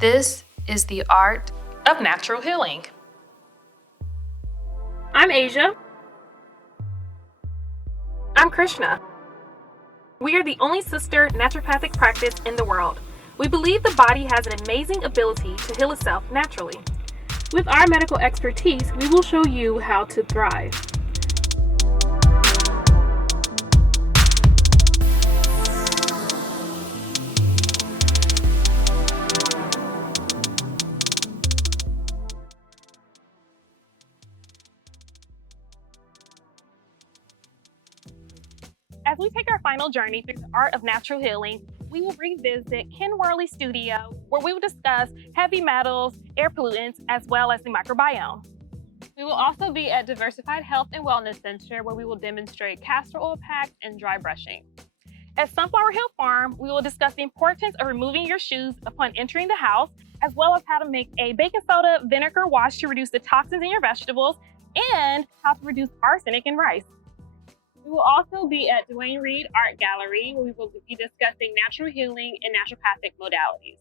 This is the art of natural healing. I'm Asia. I'm Krishna. We are the only sister naturopathic practice in the world. We believe the body has an amazing ability to heal itself naturally. With our medical expertise, we will show you how to thrive. As we take our final journey through the art of natural healing, we will revisit Ken Worley's studio, where we will discuss heavy metals, air pollutants, as well as the microbiome. We will also be at Diversified Health and Wellness Center, where we will demonstrate castor oil packs and dry brushing. At Sunflower Hill Farm, we will discuss the importance of removing your shoes upon entering the house, as well as how to make a baking soda vinegar wash to reduce the toxins in your vegetables, and how to reduce arsenic in rice. We will also be at Duane Reed Gallery, where we will be discussing natural healing and naturopathic modalities.